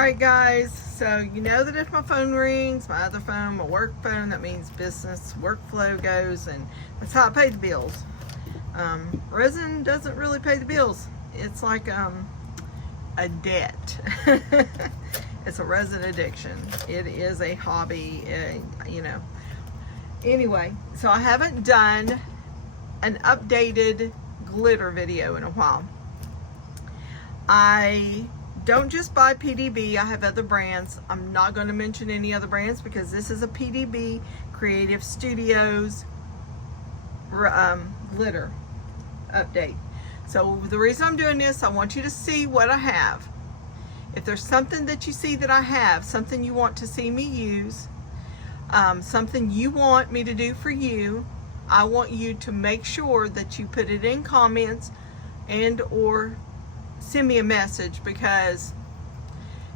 Alright guys, so you know that if my phone rings, my other phone, my work phone, that means business workflow goes, and that's how I pay the bills. Resin doesn't really pay the bills. It's like a debt. It's a resin addiction. It is a hobby, you know. Anyway, so I haven't done an updated glitter video in a while. I don't just buy PDB, I have other brands. I'm not going to mention any other brands because this is a PDB Creative Studios glitter update. So the reason I'm doing this, I want you to see what I have. If there's something that you see that I have, something you want to see me use, something you want me to do for you, I want you to make sure that you put it in comments and or send me a message, because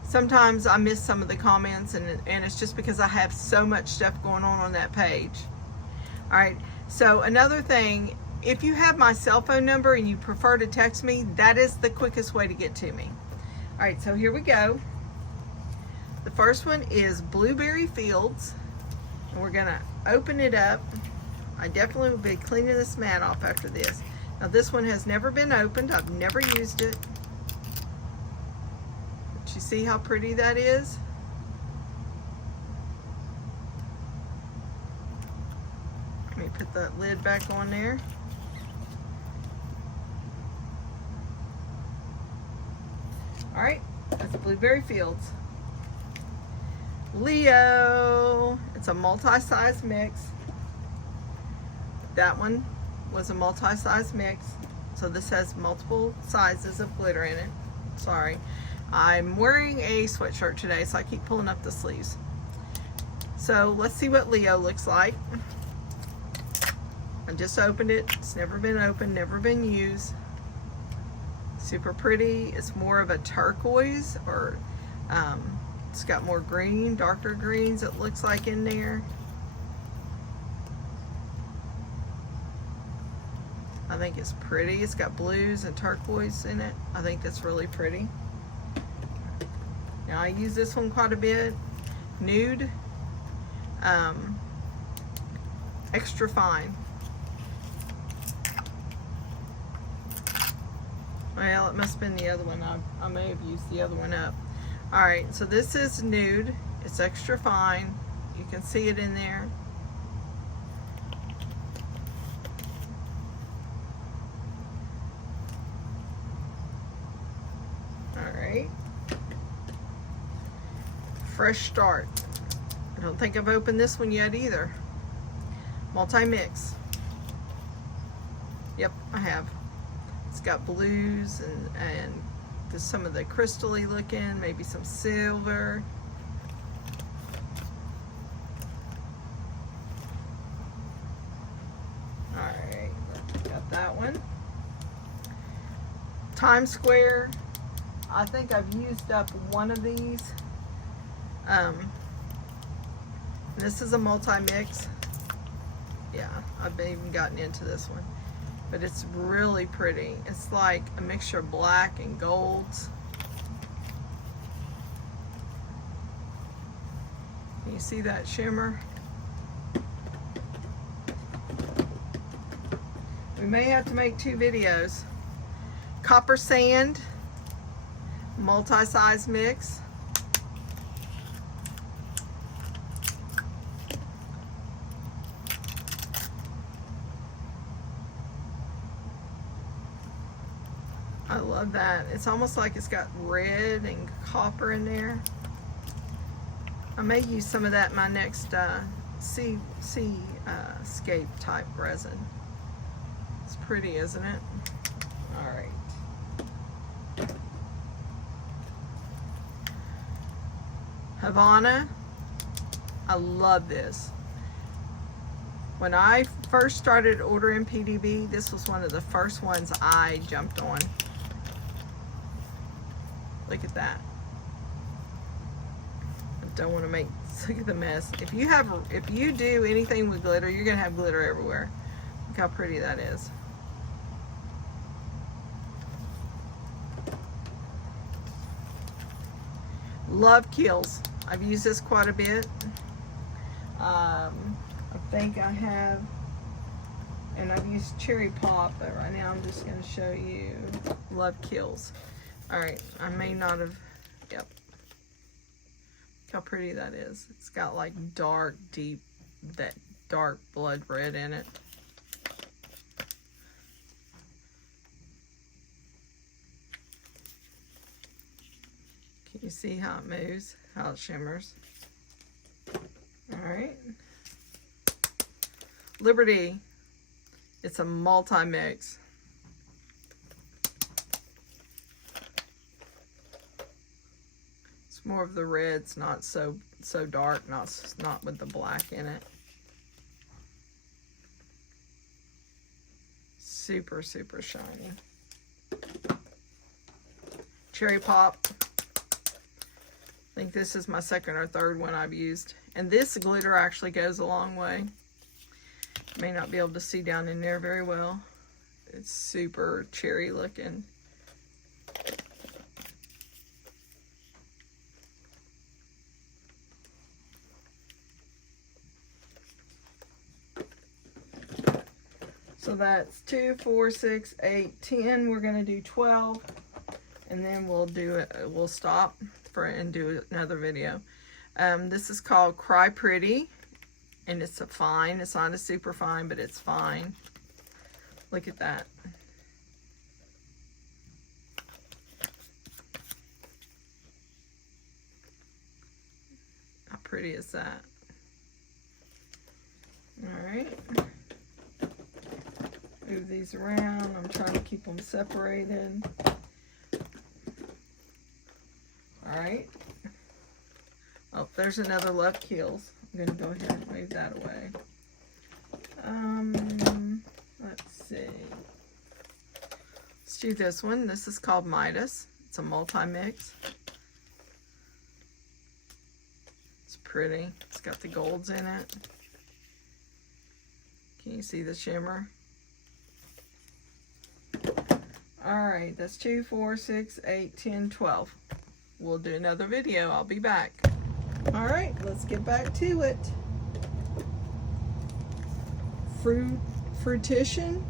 sometimes I miss some of the comments, and it's just because I have so much stuff going on that page. Alright, so another thing, if you have my cell phone number and you prefer to text me, that is the quickest way to get to me. Alright, so here we go. The first one is Blueberry Fields, and we're going to open it up. I definitely will be cleaning this mat off after this. Now this one has never been opened. I've never used it. But you see how pretty that is? Let me put that lid back on there. Alright, that's Blueberry Fields. Leo, it's a multi-size mix. That one was a multi-size mix, so this has multiple sizes of glitter in it. Sorry, I'm wearing a sweatshirt today, so I keep pulling up the sleeves. So let's see what Leo looks like. I just opened it. It's never been opened, never been used. Super pretty. It's more of a turquoise, or it's got more green, darker greens it looks like in there. I think it's pretty. It's got blues and turquoise in it. I think that's really pretty. Now I use this one quite a bit. Nude. Extra fine. Well, it must have been the other one. I may have used the other one up. Alright, so this is nude. It's extra fine. You can see it in there. Alright. Fresh Start. I don't think I've opened this one yet either. Multi-mix. Yep, I have. It's got blues and there's some of the crystal-y looking, maybe some silver. Alright, got that one. Times Square. I think I've used up one of these. This is a multi-mix. Yeah, I've even gotten into this one. But it's really pretty. It's like a mixture of black and golds. Can you see that shimmer? We may have to make 2 videos. Copper Sand, multi-size mix. I love that. It's almost like it's got red and copper in there. I may use some of that in my next seascape type resin. It's pretty, isn't it? Alright. Havana. I love this. When I first started ordering PDB, this was one of the first ones I jumped on. Look at that. I don't want to make, look at the mess. If you do anything with glitter, you're going to have glitter everywhere. Look how pretty that is. Love Kills. I've used this quite a bit. I think I have, and I've used Cherry Pop, but right now I'm just going to show you Love Kills. Alright, I may not have, yep. Look how pretty that is. It's got like dark, deep, that dark blood red in it. Can you see how it moves, how it shimmers? Alright. Liberty. It's a multi-mix. It's more of the reds, not so dark, not with the black in it. Super, super shiny. Cherry Pop. I think this is my second or third one I've used. And this glitter actually goes a long way. May not be able to see down in there very well. It's super cherry looking. So that's 2, 4, 6, 8, 10. We're going to do 12. And then we'll do it. We'll stop and do another video. This is called Cry Pretty, and it's a fine. It's not a super fine, but it's fine. Look at that. How pretty is that? All right. Move these around. I'm trying to keep them separated. All right. Oh, there's another Love Kills. I'm going to go ahead and move that away. Let's see. Let's do this one. This is called Midas. It's a multi-mix. It's pretty. It's got the golds in it. Can you see the shimmer? Alright, that's 2, 4, 6, 8, 10, 12. We'll do another video. I'll be back. Alright, let's get back to it. Fruition.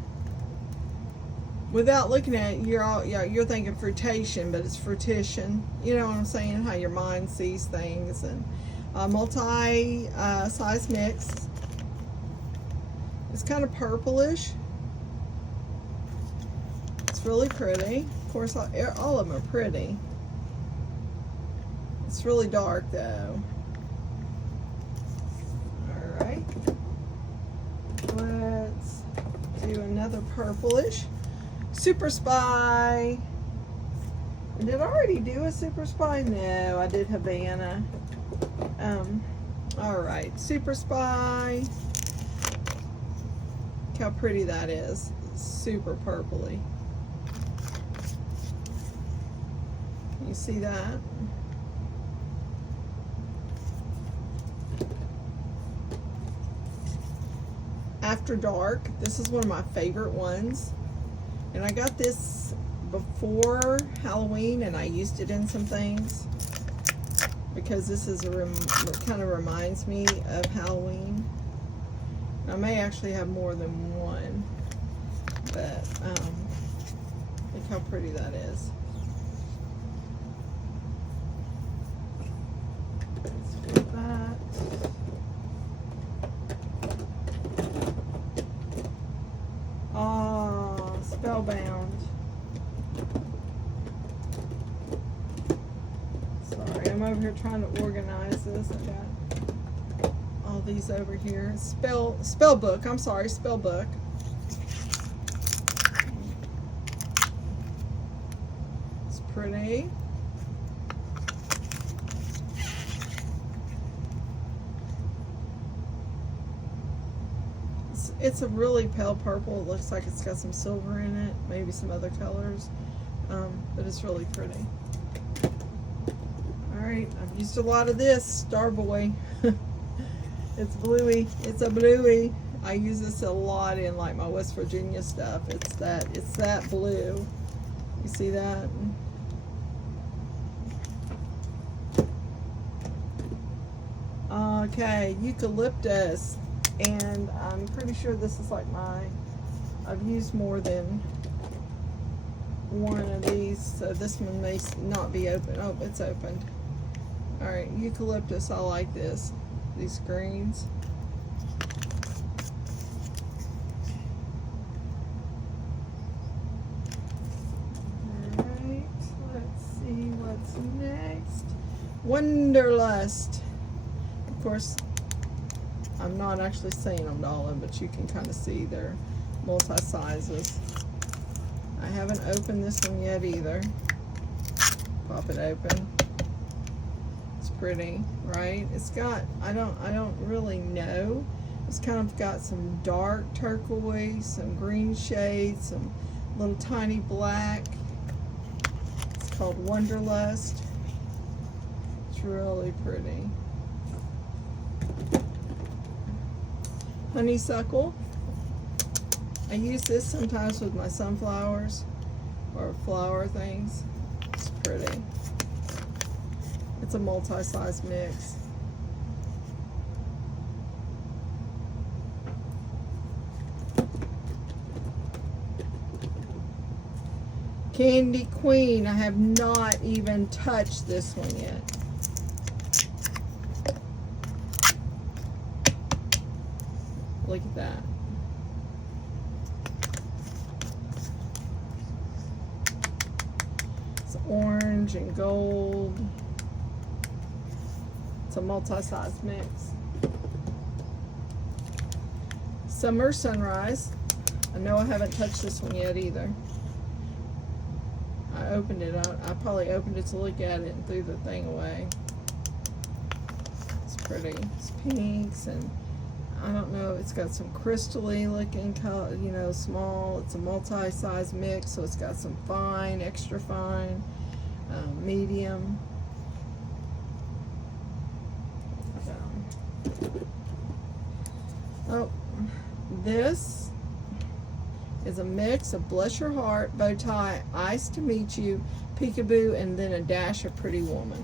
Without looking at it, you're thinking fruitation, but it's fruition. You know what I'm saying? How your mind sees things. And multi-size mix. It's kind of purplish. It's really pretty. Of course, all of them are pretty. It's really dark though. Alright. Let's do another purplish. Super Spy. Did I already do a Super Spy? No, I did Havana. Alright, Super Spy. Look how pretty that is. It's super purpley. You see that? After Dark. This is one of my favorite ones. And I got this before Halloween and I used it in some things. Because this is kind of reminds me of Halloween. I may actually have more than one. But look how pretty that is. Let's do that. Oh, Spellbound. Sorry, I'm over here trying to organize this. I got all these over here. Spell book. I'm sorry, spell book. It's pretty. It's a really pale purple. It looks like it's got some silver in it, maybe some other colors, but it's really pretty. Alright, I've used a lot of this, Starboy. It's bluey. It's a bluey. I use this a lot in like my West Virginia stuff. It's that blue. You see that? Okay, eucalyptus. And I'm pretty sure this is like I've used more than one of these, so this one may not be open. Oh, it's opened. Alright, eucalyptus, I like this. These greens. Alright, let's see what's next. Wanderlust. Of course, I'm not actually saying them all, but you can kind of see they're multi-sizes. I haven't opened this one yet either. Pop it open. It's pretty, right? It's got, I don't really know. It's kind of got some dark turquoise, some green shades, some little tiny black. It's called Wanderlust. It's really pretty. Honeysuckle. I use this sometimes with my sunflowers or flower things. It's pretty. It's a multi-size mix. Candy Queen. I have not even touched this one yet. Look at that. It's orange and gold. It's a multi-size mix. Summer Sunrise. I know I haven't touched this one yet either. I opened it out. I probably opened it to look at it and threw the thing away. It's pretty. It's pinks and I don't know, it's got some crystally looking color, you know, small. It's a multi-size mix, so it's got some fine, extra fine, medium. Oh, this is a mix of Bless Your Heart, Bow Tie, Ice to Meet You, Peekaboo, and then a dash of Pretty Woman.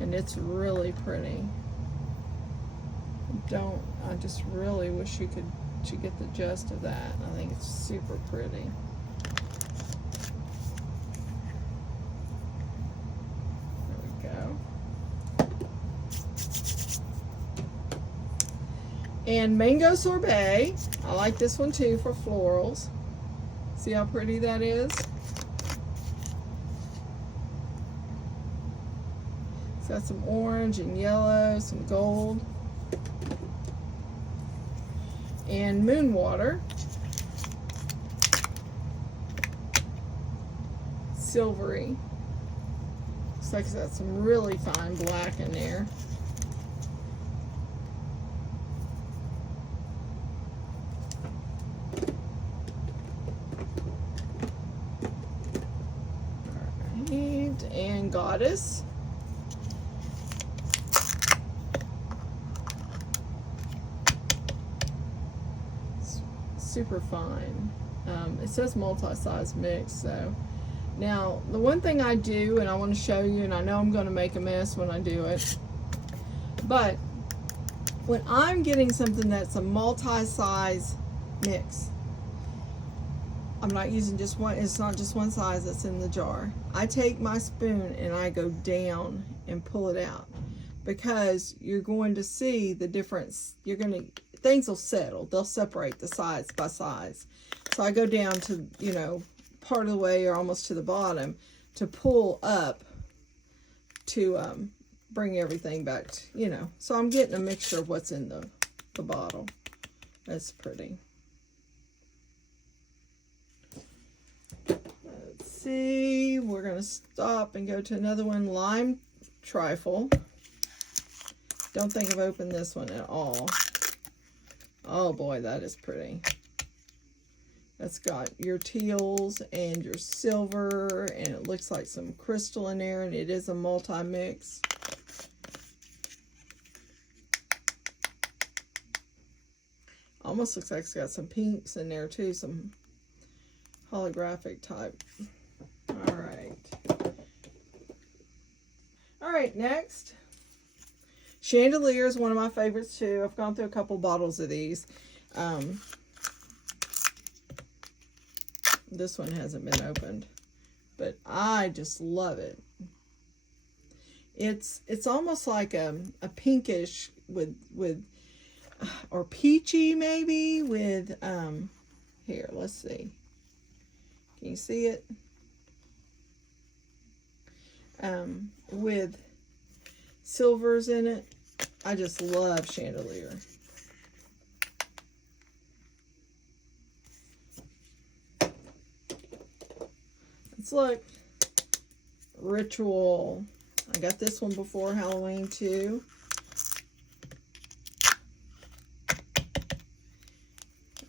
And it's really pretty. I just really wish you get the gist of that. I think it's super pretty. There we go. And Mango Sorbet. I like this one too for florals. See how pretty that is? It's got some orange and yellow, some gold. And Moon Water. Silvery. Looks like it's got some really fine black in there. Alright, and Goddess. Super fine. It says multi-size mix, so now the one thing I do, and I want to show you, and I know I'm going to make a mess when I do it, but when I'm getting something that's a multi-size mix, I'm not using just one, it's not just one size that's in the jar. I take my spoon and I go down and pull it out, because you're going to see the difference. Things will settle. They'll separate the size by size. So I go down to, you know, part of the way or almost to the bottom to pull up to bring everything back to, you know. So I'm getting a mixture of what's in the bottle. That's pretty. Let's see. We're going to stop and go to another one. Lime Trifle. Don't think I've opened this one at all. Oh boy, that is pretty. That's got your teals and your silver, and it looks like some crystal in there, and it is a multi-mix. Almost looks like it's got some pinks in there too, some holographic type. All right. All right, next. Chandelier is one of my favorites too. I've gone through a couple bottles of these. This one hasn't been opened, but I just love it. It's almost like a pinkish with or peachy maybe with here, let's see. Can you see it? With silvers in it. I just love chandelier. Let's look. Ritual. I got this one before Halloween too.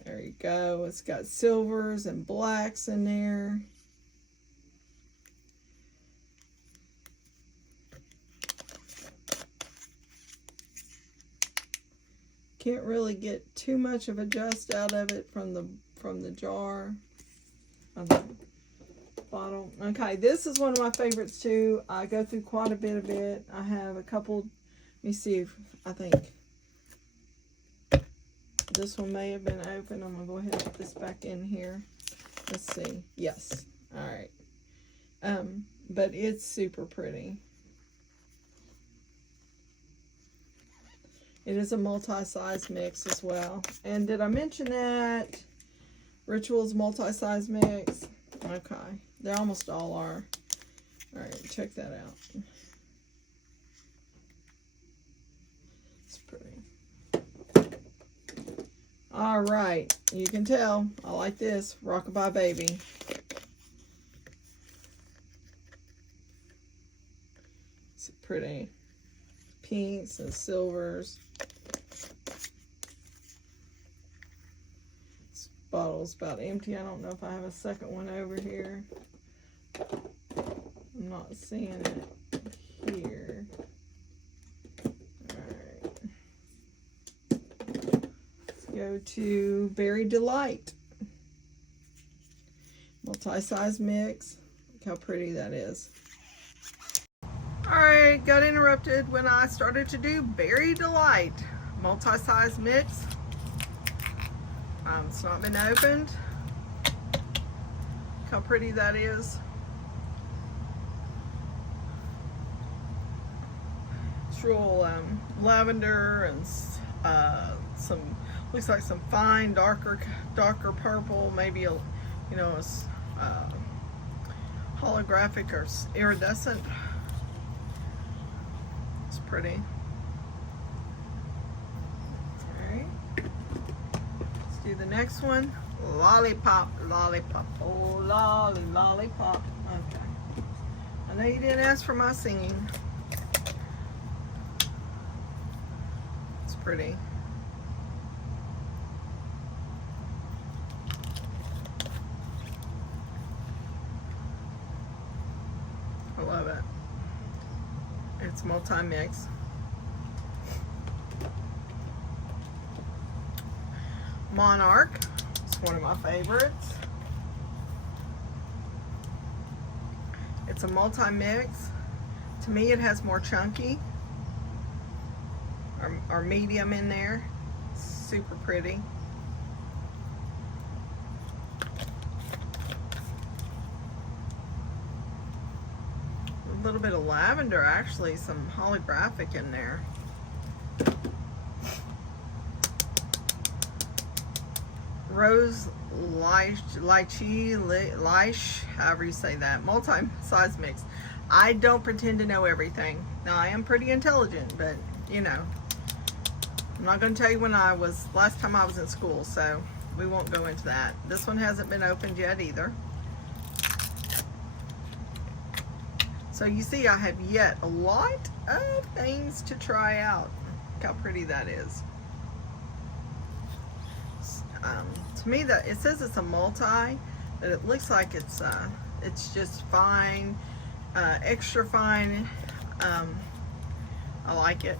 There you go. It's got silvers and blacks in there. Can't really get too much of a dust out of it from the jar. Bottle. Okay, this is one of my favorites too. I go through quite a bit of it. I have a couple. Let me see if I think this one may have been open. I'm gonna go ahead and put this back in here. Let's see. Yes. All right. But it's super pretty. It is a multi-size mix as well. And did I mention that Ritual's multi-size mix? Okay. They almost all are. All right, check that out. It's pretty. All right, you can tell I like this Rockabye Baby. It's pretty. Pinks and silvers. This bottle's about empty. I don't know if I have a second one over here. I'm not seeing it here. Alright. Let's go to Berry Delight. Multi-size mix. Look how pretty that is. Alright, got interrupted when I started to do Berry Delight. Multi-size mix. It's not been opened. Look how pretty that is. It's real lavender and some, looks like some fine darker purple, maybe a, you know, a holographic or iridescent. It's pretty. Alright. Let's do the next one. Lollipop, lollipop, oh lollipop. Okay. I know you didn't ask for my singing. It's pretty. I love it. It's multi-mix. Monarch. It's one of my favorites. It's a multi-mix. To me, it has more chunky or medium in there. It's super pretty. A little bit of lavender, actually, some holographic in there. Rose lychee, however you say that, multi-size mix. I don't pretend to know everything. Now, I am pretty intelligent, but, you know, I'm not going to tell you when last time I was in school, so we won't go into that. This one hasn't been opened yet either. So you see, I have yet a lot of things to try out. Look how pretty that is. To me, that it says it's a multi, but it looks like it's just fine, extra fine. I like it.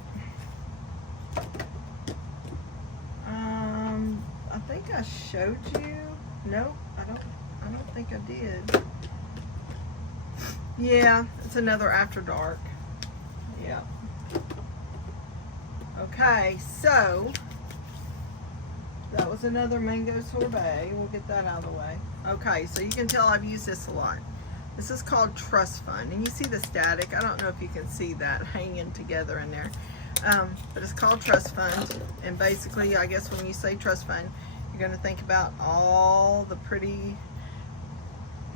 I think I showed you. Nope, I don't think I did. Yeah, it's another After Dark. Yeah. Okay, so that was another mango sorbet. We'll get that out of the way. Okay, so you can tell I've used this a lot. This is called Trust Fund, and you see the static. I don't know if you can see that hanging together in there, but it's called Trust Fund. And basically, I guess when you say Trust Fund, you're going to think about all the pretty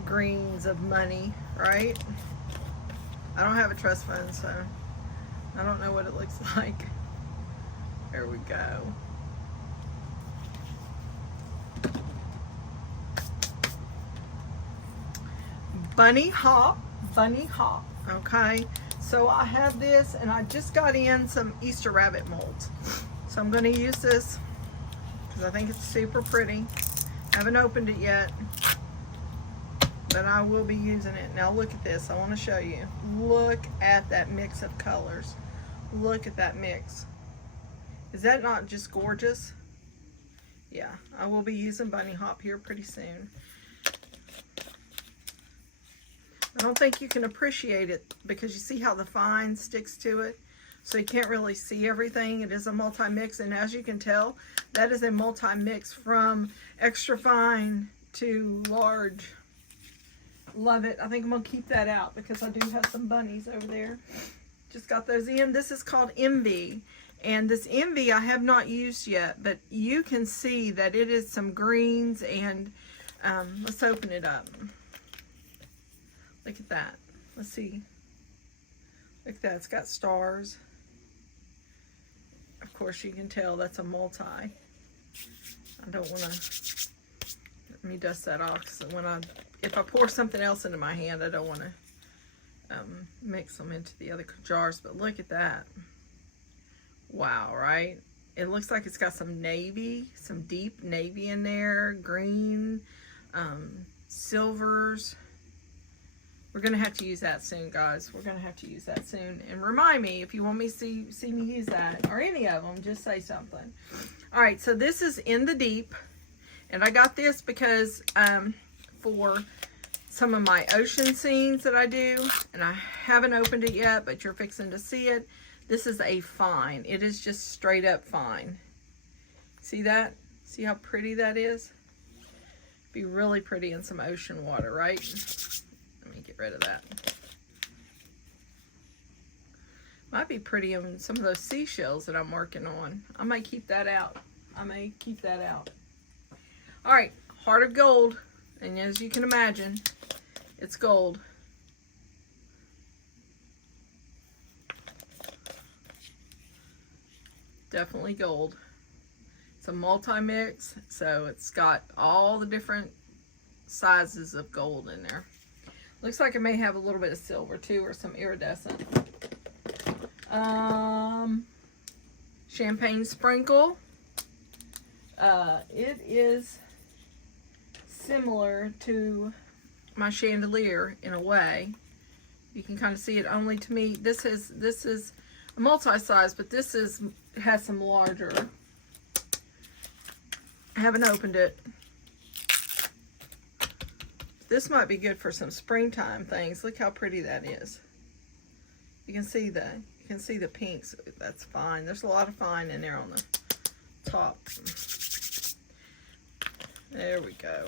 greens of money, right? I don't have a trust fund, so I don't know what it looks like. There we go. Bunny hop, okay? So I have this, and I just got in some Easter rabbit molds. So I'm going to use this because I think it's super pretty. I haven't opened it yet, but I will be using it. Now look at this. I want to show you. Look at that mix of colors. Look at that mix. Is that not just gorgeous? Yeah, I will be using bunny hop here pretty soon. I don't think you can appreciate it because you see how the fine sticks to it, so you can't really see everything. It is a multi-mix, and as you can tell, that is a multi-mix from extra fine to large. Love it. I think I'm gonna keep that out because I do have some bunnies over there. Just got those in. This is called Envy, and this Envy I have not used yet, but you can see that it is some greens, and let's open it up. Look at that. Let's see. Look at that. It's got stars. Of course, you can tell that's a multi. I don't want to. Let me dust that off, because if I pour something else into my hand, I don't want to mix them into the other jars. But look at that. Wow, right? It looks like it's got some navy, some deep navy in there, green, silvers. We're going to have to use that soon, guys. We're going to have to use that soon. And remind me, if you want me to see me use that, or any of them, just say something. All right, so this is in the deep. And I got this because for some of my ocean scenes that I do, and I haven't opened it yet, but you're fixing to see it. This is a fine. It is just straight up fine. See that? See how pretty that is? Be really pretty in some ocean water, right? Get rid of that. Might be pretty on some of those seashells that I'm working on. I might keep that out. All right, heart of gold, and as you can imagine, it's gold. Definitely gold. It's a multi-mix, so it's got all the different sizes of gold in there. Looks like it may have a little bit of silver too, or some iridescent. Champagne sprinkle. It is similar to my chandelier in a way. You can kind of see it. Only to me, this is a multi-size, but this has some larger. I haven't opened it. This might be good for some springtime things. Look how pretty that is. You can see the pinks. That's fine. There's a lot of fine in there on the top. There we go.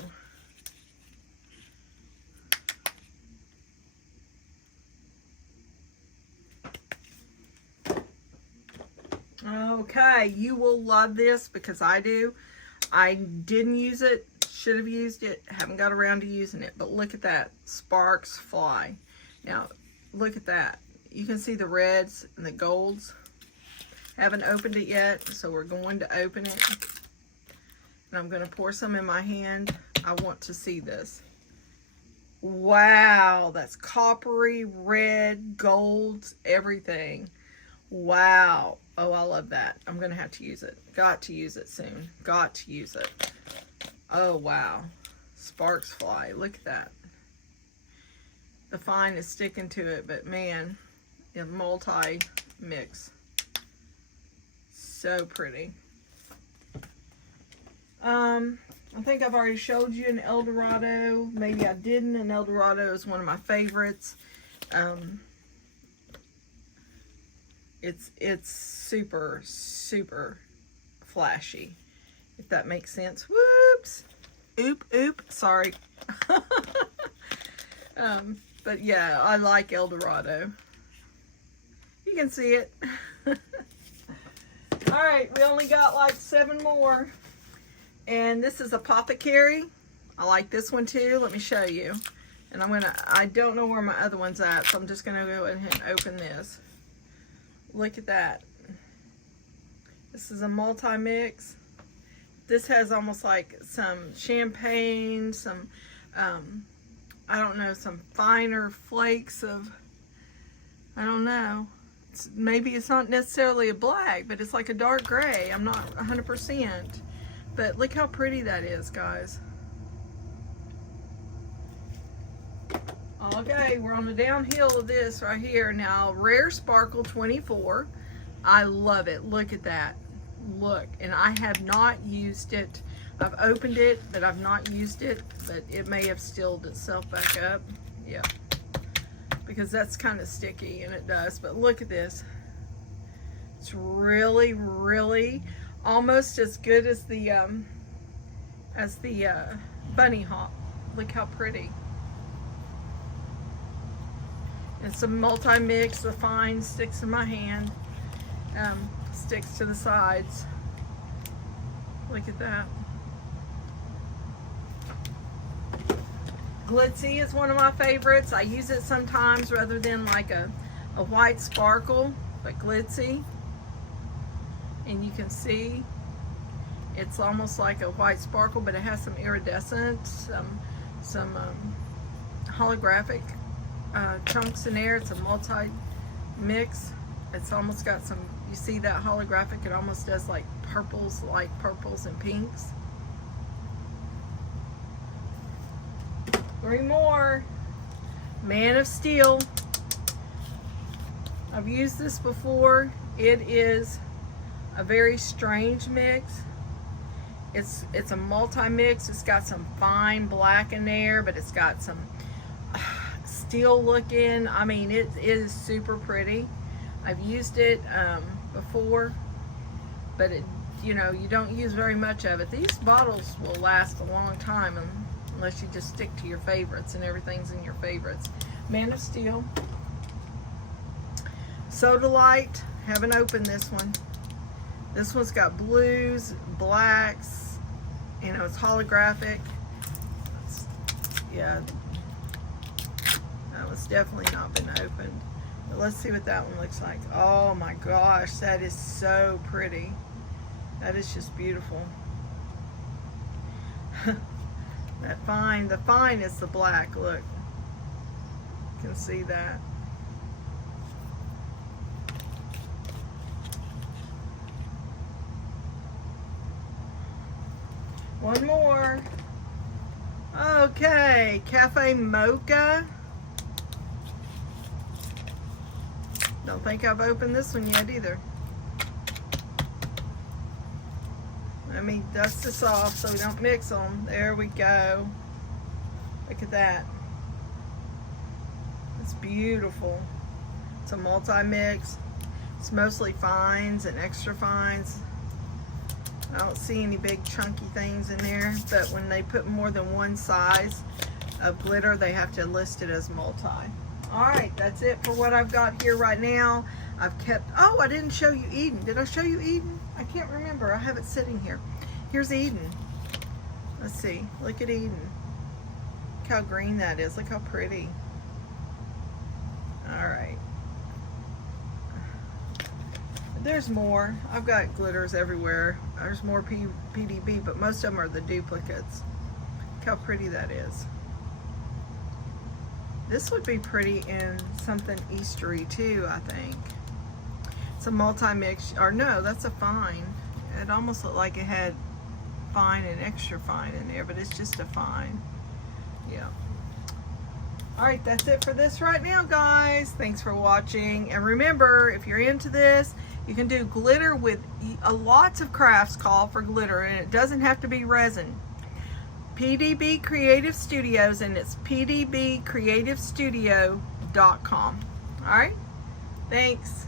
Okay, you will love this because I do. I didn't use it. Should have used it, haven't got around to using it, but look at that, sparks fly. Now look at that, you can see the reds and the golds. Haven't opened it yet, so we're going to open it, and I'm going to pour some in my hand. I want to see this. Wow, that's coppery, red, golds, everything. Wow. Oh, I love that. I'm going to have to use it. Got to use it soon. Got to use it. Oh, wow. Sparks fly. Look at that. The fine is sticking to it, but man, the multi-mix. So pretty. I think I've already showed you an El Dorado. Maybe I didn't. An El Dorado is one of my favorites. It's super, super flashy, if that makes sense. Whoops. Oop, sorry. But yeah, I like El Dorado. You can see it. All right, we only got like 7 more. And this is Apothecary. I like this one too. Let me show you. And I don't know where my other one's at, so I'm just gonna go ahead and open this. Look at that. This is a multi-mix. This has almost like some champagne, some, I don't know, some finer flakes of, I don't know. Maybe it's not necessarily a black, but it's like a dark gray. I'm not 100%. But look how pretty that is, guys. Okay, we're on the downhill of this right here. Now, Rare Sparkle 24. I love it. Look at that. Look, and I have not used it. I've opened it, but I've not used it. But it may have stilled itself back up. Yeah. Because that's kind of sticky, and it does. But look at this. It's really, really almost as good as the bunny hop. Look how pretty. It's a multi-mix. The fine sticks in my hand. Sticks to the sides. Look at that. Glitzy is one of my favorites. I use it sometimes rather than like a white sparkle, but glitzy. And you can see it's almost like a white sparkle, but it has some iridescent, some holographic chunks in there. It's a multi-mix. It's almost got some, you see that holographic, it almost does like purples, light purples and pinks. 3 more. Man of Steel. I've used this before. It is a very strange mix. It's a multi-mix. It's got some fine black in there, but it's got some steel looking. I mean, it is super pretty. I've used it before, but it, you know, you don't use very much of it. These bottles will last a long time unless you just stick to your favorites, and everything's in your favorites. Man of Steel. Soda Light. Haven't opened this one. This one's got blues, blacks. You know, it's holographic. Yeah, that one's definitely not been opened. But let's see what that one looks like. Oh my gosh, that is so pretty. That is just beautiful. That fine, the fine is the black, look. You can see that. One more. Okay, Cafe Mocha. Don't think I've opened this one yet either. Let me dust this off so we don't mix them. There we go. Look at that. It's beautiful. It's a multi-mix. It's mostly fines and extra fines. I don't see any big chunky things in there, but when they put more than one size of glitter, they have to list it as multi. Alright, that's it for what I've got here right now. I've kept, oh, I didn't show you Eden. Did I show you Eden? I can't remember. I have it sitting here. Here's Eden. Let's see. Look at Eden. Look how green that is. Look how pretty. Alright. There's more. I've got glitters everywhere. There's more PDB, but most of them are the duplicates. Look how pretty that is. This would be pretty in something Eastery too, I think. It's a multi-mix, or no, that's a fine. It almost looked like it had fine and extra fine in there, but it's just a fine. Yeah. Alright, that's it for this right now, guys. Thanks for watching. And remember, if you're into this, you can do glitter with lots of crafts call for glitter, and it doesn't have to be resin. PDB Creative Studios, and it's pdbcreativestudio.com. Alright? Thanks.